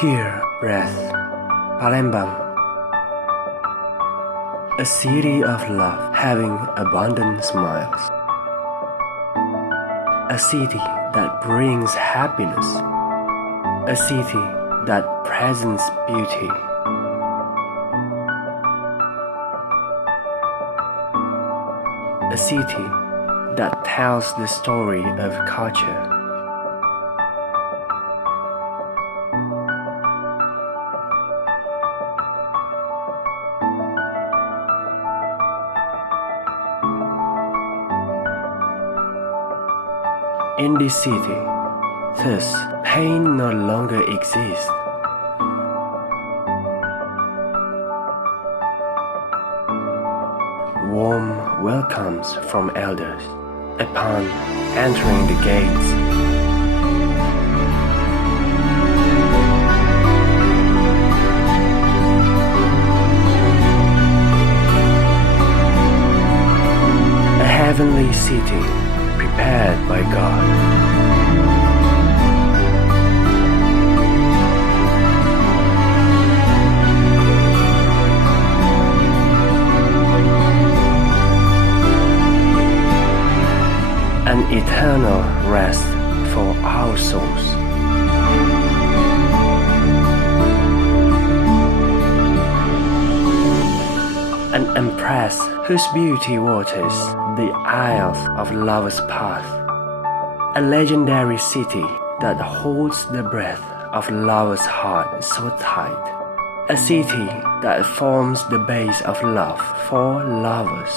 Here, breath, Palembang. A city of love having abundant smiles. A city that brings happiness. A city that presents beauty. A city that tells the story of culture. In this city, thus pain no longer exists. Warm welcomes from elders upon entering the gates. A heavenly city prepared by God. An eternal rest for our souls. An empress whose beauty waters the isles of Lover's Path. A legendary city that holds the breath of Lover's heart so tight. A city that forms the base of love for lovers.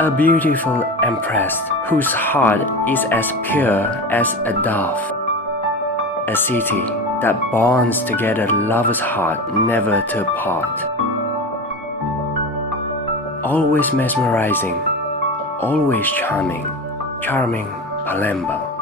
A beautiful empress whose heart is as pure as a dove. A city that bonds together lovers' heart never to part. Always mesmerizing, always charming, Charming Palembang.